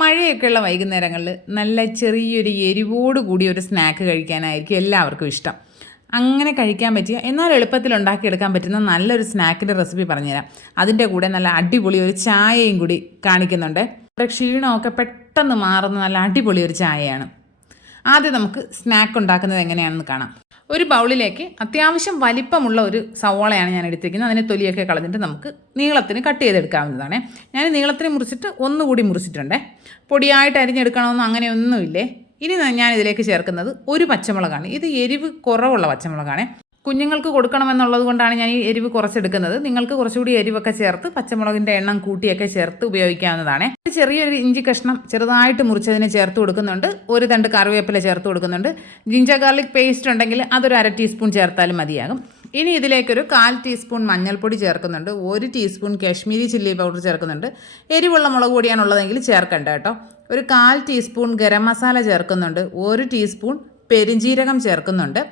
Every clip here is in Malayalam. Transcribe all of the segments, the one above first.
മഴയൊക്കെയുള്ള വൈകുന്നേരങ്ങളിൽ നല്ല ചെറിയൊരു എരിവോട് കൂടിയ ഒരു സ്നാക്ക് കഴിക്കാനായിരിക്കും എല്ലാവർക്കും ഇഷ്ടം. അങ്ങനെ കഴിക്കാൻ പറ്റിയ എന്നാൽ എളുപ്പത്തിൽ ഉണ്ടാക്കിയെടുക്കാൻ പറ്റുന്ന നല്ലൊരു സ്നാക്കിൻ്റെ റെസിപ്പി പറഞ്ഞുതരാം. അതിൻ്റെ കൂടെ നല്ല അടിപൊളി ഒരു ചായയും കൂടി കാണിക്കുന്നുണ്ട്. ക്ഷീണമൊക്കെ പെട്ടെന്ന് മാറുന്ന നല്ല അടിപൊളി ഒരു ചായയാണ്. ആദ്യം നമുക്ക് സ്നാക്ക് ഉണ്ടാക്കുന്നത് എങ്ങനെയാണെന്ന് കാണാം. ഒരു ബൗളിലേക്ക് അത്യാവശ്യം വലിപ്പമുള്ള ഒരു സവോളയാണ് ഞാൻ എടുത്തിരിക്കുന്നത്. അതിനെ തൊലിയൊക്കെ കളഞ്ഞിട്ട് നമുക്ക് നീളത്തിന് കട്ട് ചെയ്തെടുക്കാവുന്നതാണ്. ഞാൻ നീളത്തിന് മുറിച്ചിട്ട് ഒന്നുകൂടി മുറിച്ചിട്ടുണ്ട്. പൊടിയായിട്ട് അരിഞ്ഞെടുക്കണമെന്നും അങ്ങനെയൊന്നുമില്ലേ. ഇനി ഞാൻ ഇതിലേക്ക് ചേർക്കുന്നത് ഒരു പച്ചമുളകാണ്. ഇത് എരിവ് കുറവുള്ള പച്ചമുളകാണ്. കുഞ്ഞുങ്ങൾക്ക് കൊടുക്കണമെന്നുള്ളത് കൊണ്ടാണ് ഞാൻ ഈ എരിവ് കുറച്ചെടുക്കുന്നത്. നിങ്ങൾക്ക് കുറച്ചുകൂടി എരിവൊക്കെ ചേർത്ത് പച്ചമുളകിൻ്റെ എണ്ണം കൂട്ടിയൊക്കെ ചേർത്ത് ഉപയോഗിക്കാവുന്നതാണ്. ചെറിയൊരു ഇഞ്ചി കഷ്ണം ചെറുതായിട്ട് മുറിച്ചതിന് ചേർത്ത് കൊടുക്കുന്നുണ്ട്. ഒരു തണ്ട് കറിവേപ്പില ചേർത്ത് കൊടുക്കുന്നുണ്ട്. ജിഞ്ചർ ഗാർലിക് പേസ്റ്റ് ഉണ്ടെങ്കിൽ അതൊരു 1/2 ടീസ്പൂൺ ചേർത്താലും മതിയാകും. ഇനി ഇതിലേക്കൊരു 1/4 ടീസ്പൂൺ മഞ്ഞൾപ്പൊടി ചേർക്കുന്നുണ്ട്. 1 ടീസ്പൂൺ കാശ്മീരി ചില്ലി പൗഡർ ചേർക്കുന്നുണ്ട്. എരിവുള്ള മുളക് പൊടിയാണുള്ളതെങ്കിൽ ചേർക്കണ്ട കേട്ടോ. ഒരു 1/4 ടീസ്പൂൺ ഗരം മസാല ചേർക്കുന്നുണ്ട്. 1 ടീസ്പൂൺ പെരുംജീരകം ചേർക്കുന്നുണ്ട്.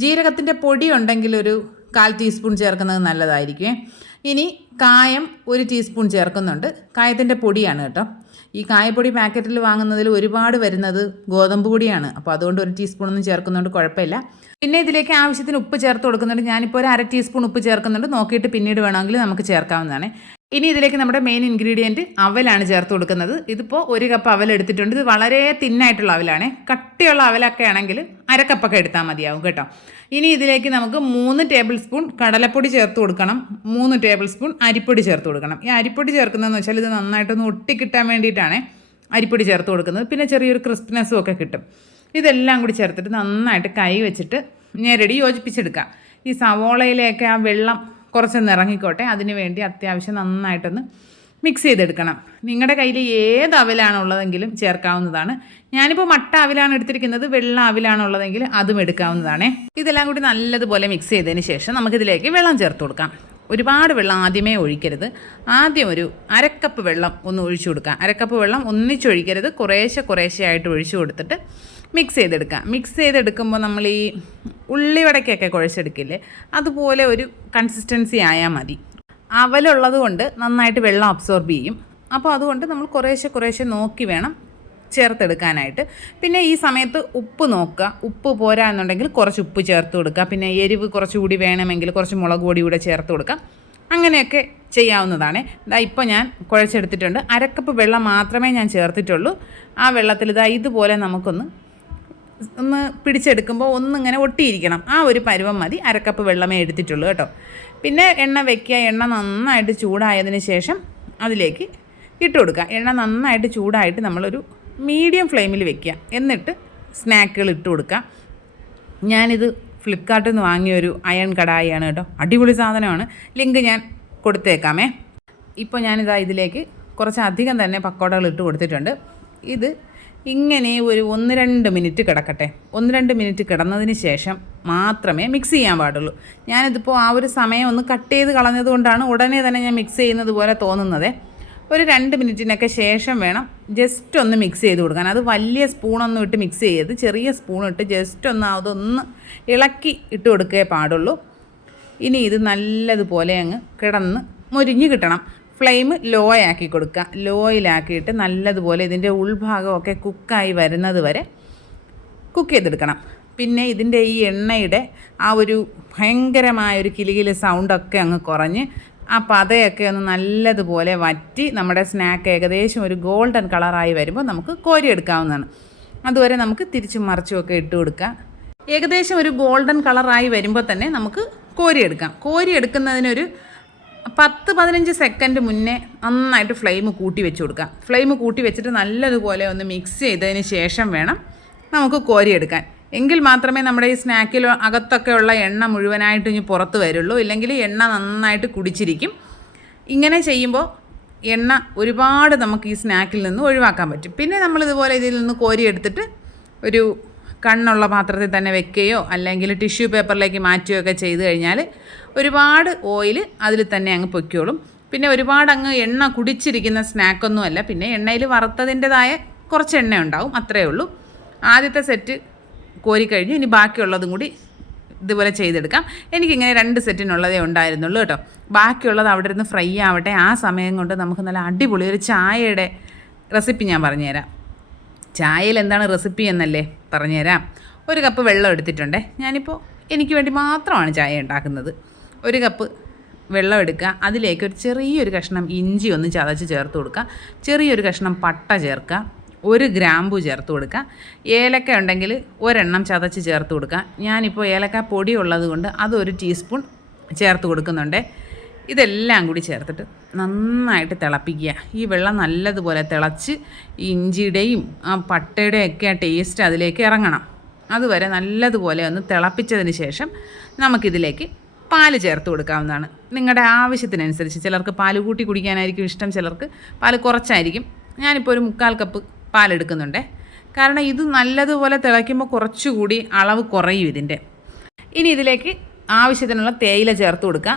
ജീരകത്തിൻ്റെ പൊടി ഉണ്ടെങ്കിൽ ഒരു 1/4 ടീസ്പൂൺ ചേർക്കുന്നത് നല്ലതായിരിക്കും. ഇനി കായം 1 ടീസ്പൂൺ ചേർക്കുന്നുണ്ട്. കായത്തിൻ്റെ പൊടിയാണ് കേട്ടോ. ഈ കായപ്പൊടി പാക്കറ്റിൽ വാങ്ങുന്നതിൽ ഒരുപാട് വരുന്നത് ഗോതമ്പ് പൊടിയാണ്. അപ്പോൾ അതുകൊണ്ട് 1 ടീസ്പൂണൊന്നും ചേർക്കുന്നതുകൊണ്ട് കുഴപ്പമില്ല. പിന്നെ ഇതിലേക്ക് ആവശ്യത്തിന് ഉപ്പ് ചേർത്ത് കൊടുക്കുന്നുണ്ട്. ഞാനിപ്പോൾ ഒരു 1/2 ടീസ്പൂൺ ഉപ്പ് ചേർക്കുന്നുണ്ട്. നോക്കിയിട്ട് പിന്നീട് വേണമെങ്കിൽ നമുക്ക് ചേർക്കാവുന്നതാണ്. ഇനി ഇതിലേക്ക് നമ്മുടെ മെയിൻ ഇൻഗ്രീഡിയൻറ്റ് അവലാണ് ചേർത്ത് കൊടുക്കുന്നത്. ഇതിപ്പോൾ 1 കപ്പ് അവൽ എടുത്തിട്ടുണ്ട്. ഇത് വളരെ തിന്നായിട്ടുള്ള അവലാണ്. കട്ടിയുള്ള അവലൊക്കെ ആണെങ്കിൽ 1/2 കപ്പൊക്കെ എടുത്താൽ മതിയാവും കേട്ടോ. ഇനി ഇതിലേക്ക് നമുക്ക് 3 ടേബിൾ സ്പൂൺ കടലപ്പൊടി ചേർത്ത് കൊടുക്കണം. 3 ടേബിൾ സ്പൂൺ അരിപ്പൊടി ചേർത്ത് കൊടുക്കണം. ഈ അരിപ്പൊടി ചേർക്കുന്നതെന്ന് വെച്ചാൽ ഇത് നന്നായിട്ടൊന്ന് ഒട്ടിക്കിട്ടാൻ വേണ്ടിയിട്ടാണ് അരിപ്പൊടി ചേർത്ത് കൊടുക്കുന്നത്. പിന്നെ ചെറിയൊരു ക്രിസ്പിനെസ്സും ഒക്കെ കിട്ടും. ഇതെല്ലാം കൂടി ചേർത്തിട്ട് നന്നായിട്ട് കൈ വെച്ചിട്ട് ഞെരടി യോജിപ്പിച്ചെടുക്കുക. ഈ സവോളയിലേക്ക് ആ വെള്ളം കുറച്ചൊന്ന് ഇറങ്ങിക്കോട്ടെ. അതിന് വേണ്ടി അത്യാവശ്യം നന്നായിട്ടൊന്ന് മിക്സ് ചെയ്തെടുക്കണം. നിങ്ങളുടെ കയ്യിൽ ഏത് അവലാണുള്ളതെങ്കിലും ചേർക്കാവുന്നതാണ്. ഞാനിപ്പോൾ മട്ട അവിലാണ് എടുത്തിരിക്കുന്നത്. വെള്ള അവിലാണുള്ളതെങ്കിൽ അതും എടുക്കാവുന്നതാണ്. ഇതെല്ലാം കൂടി നല്ലതുപോലെ മിക്സ് ചെയ്തതിന് ശേഷം നമുക്കിതിലേക്ക് വെള്ളം ചേർത്ത് കൊടുക്കാം. ഒരുപാട് വെള്ളം ആദ്യമേ ഒഴിക്കരുത്. ആദ്യം ഒരു 1/2 കപ്പ് വെള്ളം ഒന്ന് ഒഴിച്ചു കൊടുക്കാം. 1/2 കപ്പ് വെള്ളം ഒന്നിച്ചൊഴിക്കരുത്. കുറേശ്ശെ ആയിട്ട് ഒഴിച്ചു കൊടുത്തിട്ട് മിക്സ് ചെയ്തെടുക്കുക. മിക്സ് ചെയ്തെടുക്കുമ്പോൾ നമ്മൾ ഈ ഉള്ളിവടക്കൊക്കെ കുഴച്ചെടുക്കില്ലേ, അതുപോലെ ഒരു കൺസിസ്റ്റൻസി ആയാൽ മതി. അവലുള്ളത് കൊണ്ട് നന്നായിട്ട് വെള്ളം അബ്സോർബ് ചെയ്യും. അപ്പോൾ അതുകൊണ്ട് നമ്മൾ കുറേശ്ശെ നോക്കി വേണം ചേർത്തെടുക്കാനായിട്ട്. പിന്നെ ഈ സമയത്ത് ഉപ്പ് നോക്കുക. ഉപ്പ് പോരാ എന്നുണ്ടെങ്കിൽ കുറച്ച് ഉപ്പ് ചേർത്ത് കൊടുക്കുക. പിന്നെ എരിവ് കുറച്ചുകൂടി വേണമെങ്കിൽ കുറച്ച് മുളക് പൊടി കൂടെ ചേർത്ത് കൊടുക്കാം. അങ്ങനെയൊക്കെ ചെയ്യാവുന്നതാണ്. ഇപ്പോൾ ഞാൻ കുഴച്ചെടുത്തിട്ടുണ്ട്. 1/2 കപ്പ് വെള്ളം മാത്രമേ ഞാൻ ചേർത്തിട്ടുള്ളൂ. ആ വെള്ളത്തിൽ ഇതുപോലെ നമുക്കൊന്ന് പിടിച്ചെടുക്കുമ്പോൾ ഒന്നിങ്ങനെ ഒട്ടിയിരിക്കണം. ആ ഒരു പരുവം മതി. 1/2 കപ്പ് വെള്ളമേ എടുത്തിട്ടുള്ളൂ കേട്ടോ. പിന്നെ എണ്ണ വയ്ക്കുക. എണ്ണ നന്നായിട്ട് ചൂടായതിന് ശേഷം അതിലേക്ക് ഇട്ട് കൊടുക്കുക. എണ്ണ നന്നായിട്ട് ചൂടായിട്ട് നമ്മളൊരു മീഡിയം ഫ്ലെയിമിൽ വെക്കുക. എന്നിട്ട് സ്നാക്കുകൾ ഇട്ട് കൊടുക്കുക. ഞാനിത് ഫ്ലിപ്കാർട്ടിൽ നിന്ന് വാങ്ങിയൊരു അയൺ കടായിയാണ് കേട്ടോ. അടിപൊളി സാധനമാണ്. ലിങ്ക് ഞാൻ കൊടുത്തേക്കാമേ. ഇപ്പോൾ ഇതിലേക്ക് കുറച്ചധികം തന്നെ പക്കോടകൾ ഇട്ട് കൊടുത്തിട്ടുണ്ട്. ഇത് ഇങ്ങനെ ഒരു 1-2 മിനിറ്റ് കിടക്കട്ടെ. 1-2 മിനിറ്റ് കിടന്നതിന് ശേഷം മാത്രമേ മിക്സ് ചെയ്യാൻ പാടുള്ളൂ. ഞാനിതിപ്പോൾ ആ ഒരു സമയം ഒന്ന് കട്ട് ചെയ്ത് കളഞ്ഞത് കൊണ്ടാണ് ഉടനെ തന്നെ ഞാൻ മിക്സ് ചെയ്യുന്നത് പോലെ തോന്നുന്നത്. ഒരു 2 മിനിറ്റിനൊക്കെ ശേഷം വേണം ജസ്റ്റ് ഒന്ന് മിക്സ് ചെയ്ത് കൊടുക്കാൻ. അത് വലിയ സ്പൂണൊന്നും ഇട്ട് മിക്സ് ചെയ്യരുത്. ചെറിയ സ്പൂണിട്ട് ജസ്റ്റ് അതൊന്ന് ഇളക്കി ഇട്ട് കൊടുക്കേ പാടുള്ളൂ. ഇനി ഇത് നല്ലതുപോലെ അങ്ങ് കിടന്ന് മൊരിഞ്ഞ് കിട്ടണം. ഫ്ലെയിം ലോ ആക്കി കൊടുക്കുക. ലോയിലാക്കിയിട്ട് നല്ലതുപോലെ ഇതിൻ്റെ ഉൾഭാഗമൊക്കെ കുക്കായി വരുന്നത് വരെ കുക്ക് ചെയ്തെടുക്കണം. പിന്നെ ഇതിൻ്റെ ഈ എണ്ണയുടെ ആ ഒരു ഭയങ്കരമായൊരു കിലുകില് സൗണ്ടൊക്കെ അങ്ങ് കുറഞ്ഞ് ആ പതയൊക്കെ ഒന്ന് നല്ലതുപോലെ വറ്റി നമ്മുടെ സ്നാക്ക് ഏകദേശം ഒരു ഗോൾഡൻ കളറായി വരുമ്പോൾ നമുക്ക് കോരിയെടുക്കാവുന്നതാണ്. അതുവരെ നമുക്ക് തിരിച്ചും മറിച്ചുമൊക്കെ ഇട്ട് കൊടുക്കുക. ഏകദേശം ഒരു ഗോൾഡൻ കളറായി വരുമ്പോൾ തന്നെ നമുക്ക് കോരിയെടുക്കാം. കോരിയെടുക്കുന്നതിനൊരു 10-15 സെക്കൻഡ് മുന്നേ നന്നായിട്ട് ഫ്ലെയിം കൂട്ടി വെച്ച് കൊടുക്കാം. ഫ്ലെയിം കൂട്ടി വെച്ചിട്ട് നല്ലതുപോലെ ഒന്ന് മിക്സ് ചെയ്തതിന് ശേഷം വേണം നമുക്ക് കോരിയെടുക്കാൻ. എങ്കിൽ മാത്രമേ നമ്മുടെ ഈ സ്നാക്കിൽ അകത്തൊക്കെ ഉള്ള എണ്ണ മുഴുവനായിട്ട് ഇനി പുറത്ത് വരുള്ളൂ. ഇല്ലെങ്കിൽ എണ്ണ നന്നായിട്ട് കുടിച്ചിരിക്കും. ഇങ്ങനെ ചെയ്യുമ്പോൾ എണ്ണ ഒരുപാട് നമുക്ക് ഈ സ്നാക്കിൽ നിന്ന് ഒഴിവാക്കാൻ പറ്റും. പിന്നെ നമ്മളിതുപോലെ ഇതിൽ നിന്ന് കോരിയെടുത്തിട്ട് ഒരു കണ്ണുള്ള പാത്രത്തിൽ തന്നെ വെക്കുകയോ അല്ലെങ്കിൽ ടിഷ്യൂ പേപ്പറിലേക്ക് മാറ്റുകയോ ഒക്കെ ചെയ്ത് കഴിഞ്ഞാൽ ഒരുപാട് ഓയിൽ അതിൽ തന്നെ അങ്ങ് പൊയ്ക്കോളും. പിന്നെ ഒരുപാട് അങ്ങ് എണ്ണ കുടിച്ചിരിക്കുന്ന സ്നാക്കൊന്നുമല്ല. പിന്നെ എണ്ണയിൽ വറുത്തതിൻ്റെതായ കുറച്ച് എണ്ണ ഉണ്ടാവും, അത്രയേ ഉള്ളൂ. ആദ്യത്തെ സെറ്റ് കോരിക്കഴിഞ്ഞ് ഇനി ബാക്കിയുള്ളതും കൂടി ഇതുപോലെ ചെയ്തെടുക്കാം. എനിക്കിങ്ങനെ 2 സെറ്റിനുള്ളതേ ഉണ്ടായിരുന്നുള്ളൂ കേട്ടോ. ബാക്കിയുള്ളത് അവിടെ ഇരുന്ന് ഫ്രൈ ആവട്ടെ. ആ സമയം കൊണ്ട് നമുക്ക് നല്ല അടിപൊളി ഒരു ചായയുടെ റെസിപ്പി ഞാൻ പറഞ്ഞുതരാം. ചായയിൽ എന്താണ് റെസിപ്പി എന്നല്ലേ പറഞ്ഞുതരാം. 1 കപ്പ് വെള്ളം എടുത്തിട്ടുണ്ട്. ഞാനിപ്പോൾ എനിക്ക് വേണ്ടി മാത്രമാണ് ചായ ഉണ്ടാക്കുന്നത്. 1 കപ്പ് വെള്ളം എടുക്കുക. അതിലേക്ക് ഒരു ചെറിയൊരു കഷ്ണം ഇഞ്ചി ഒന്ന് ചതച്ച് ചേർത്ത് കൊടുക്കുക. ചെറിയൊരു കഷ്ണം പട്ട ചേർക്കുക. 1 ഗ്രാമ്പു ചേർത്ത് കൊടുക്കുക. ഏലക്ക ഉണ്ടെങ്കിൽ 1 എണ്ണം ചതച്ച് ചേർത്ത് കൊടുക്കുക. ഞാനിപ്പോൾ ഏലക്ക പൊടി ഉള്ളത് കൊണ്ട് അത് 1 ടീസ്പൂൺ ചേർത്ത് കൊടുക്കുന്നുണ്ട്. ഇതെല്ലാം കൂടി ചേർത്തിട്ട് നന്നായിട്ട് തിളപ്പിക്കുക. ഈ വെള്ളം നല്ലതുപോലെ തിളച്ച് ഇഞ്ചിയുടെയും ആ പട്ടയുടെയും ഒക്കെ ആ ടേസ്റ്റ് അതിലേക്ക് ഇറങ്ങണം. അതുവരെ നല്ലതുപോലെ ഒന്ന് തിളപ്പിച്ചതിന് ശേഷം നമുക്കിതിലേക്ക് പാല് ചേർത്ത് കൊടുക്കാവുന്നതാണ്. നിങ്ങളുടെ ആവശ്യത്തിനനുസരിച്ച്. ചിലർക്ക് പാല് കൂട്ടി കുടിക്കാനായിരിക്കും ഇഷ്ടം, ചിലർക്ക് പാല് കുറച്ചായിരിക്കും. ഞാനിപ്പോൾ ഒരു 3/4 കപ്പ് പാലെടുക്കുന്നുണ്ട്. കാരണം ഇത് നല്ലതുപോലെ തിളയ്ക്കുമ്പോൾ കുറച്ചുകൂടി അളവ് കുറയും ഇതിൻ്റെ. ഇനി ഇതിലേക്ക് ആവശ്യത്തിനുള്ള തേയില ചേർത്ത് കൊടുക്കുക.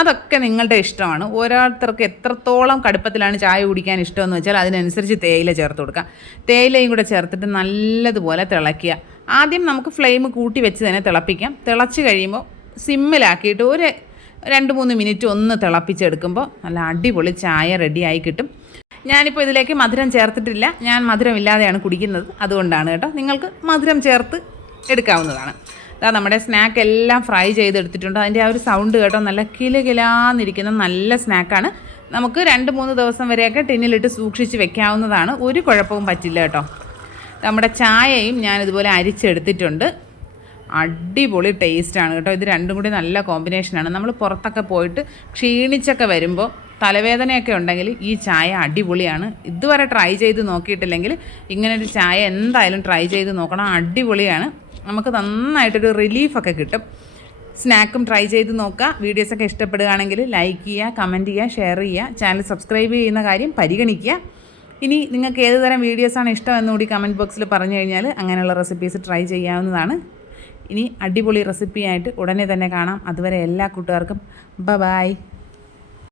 അതൊക്കെ നിങ്ങളുടെ ഇഷ്ടമാണ്. ഓരോരുത്തർക്ക് എത്രത്തോളം കടുപ്പത്തിലാണ് ചായ കുടിക്കാൻ ഇഷ്ടമെന്ന് വെച്ചാൽ അതിനനുസരിച്ച് തേയില ചേർത്ത് കൊടുക്കുക. തേയിലയും കൂടെ ചേർത്തിട്ട് നല്ലതുപോലെ തിളയ്ക്കുക. ആദ്യം നമുക്ക് ഫ്ലെയിം കൂട്ടി വെച്ച് തന്നെ തിളപ്പിക്കാം. തിളച്ച് കഴിയുമ്പോൾ സിമ്മിലാക്കിയിട്ട് ഒരു 2-3 മിനിറ്റ് ഒന്ന് തിളപ്പിച്ചെടുക്കുമ്പോൾ നല്ല അടിപൊളി ചായ റെഡിയായി കിട്ടും. ഞാനിപ്പോൾ ഇതിലേക്ക് മധുരം ചേർത്തിട്ടില്ല. ഞാൻ മധുരമില്ലാതെയാണ് കുടിക്കുന്നത്, അതുകൊണ്ടാണ് കേട്ടോ. നിങ്ങൾക്ക് മധുരം ചേർത്ത് എടുക്കാവുന്നതാണ്. അതാ നമ്മുടെ സ്നാക്ക് എല്ലാം ഫ്രൈ ചെയ്തെടുത്തിട്ടുണ്ട്. അതിൻ്റെ ആ ഒരു സൗണ്ട് കേട്ടോ, നല്ല കിലുകിലാന്നിരിക്കുന്ന നല്ല സ്നാക്കാണ്. നമുക്ക് 2-3 ദിവസം വരെയൊക്കെ ടിന്നിലിട്ട് സൂക്ഷിച്ച് വെക്കാവുന്നതാണ്. ഒരു കുഴപ്പവും പറ്റില്ല കേട്ടോ. നമ്മുടെ ചായയും ഞാനിതുപോലെ അരിച്ചെടുത്തിട്ടുണ്ട്. അടിപൊളി ടേസ്റ്റാണ് കേട്ടോ. ഇത് രണ്ടും കൂടി നല്ല കോമ്പിനേഷനാണ്. നമ്മൾ പുറത്തൊക്കെ പോയിട്ട് ക്ഷീണിച്ചൊക്കെ വരുമ്പോൾ തലവേദനയൊക്കെ ഉണ്ടെങ്കിൽ ഈ ചായ അടിപൊളിയാണ്. ഇതുവരെ ട്രൈ ചെയ്ത് നോക്കിയിട്ടില്ലെങ്കിൽ ഇങ്ങനൊരു ചായ എന്തായാലും ട്രൈ ചെയ്ത് നോക്കണം. അടിപൊളിയാണ്. നമുക്ക് നന്നായിട്ടൊരു റിലീഫൊക്കെ കിട്ടും. സ്നാക്കും ട്രൈ ചെയ്ത് നോക്കുക. വീഡിയോസൊക്കെ ഇഷ്ടപ്പെടുകയാണെങ്കിൽ ലൈക്ക് ചെയ്യുക, കമൻറ്റ് ചെയ്യുക, ഷെയർ ചെയ്യുക. ചാനൽ സബ്സ്ക്രൈബ് ചെയ്യുന്ന കാര്യം പരിഗണിക്കുക. ഇനി നിങ്ങൾക്ക് ഏത് തരം വീഡിയോസാണ് ഇഷ്ടം എന്നുകൂടി കമൻറ്റ് ബോക്സിൽ പറഞ്ഞു കഴിഞ്ഞാൽ അങ്ങനെയുള്ള റെസിപ്പീസ് ട്രൈ ചെയ്യാവുന്നതാണ്. ഇനി അടിപൊളി റെസിപ്പിയായിട്ട് ഉടനെ തന്നെ കാണാം. അതുവരെ എല്ലാ കൂട്ടുകാർക്കും ബൈ.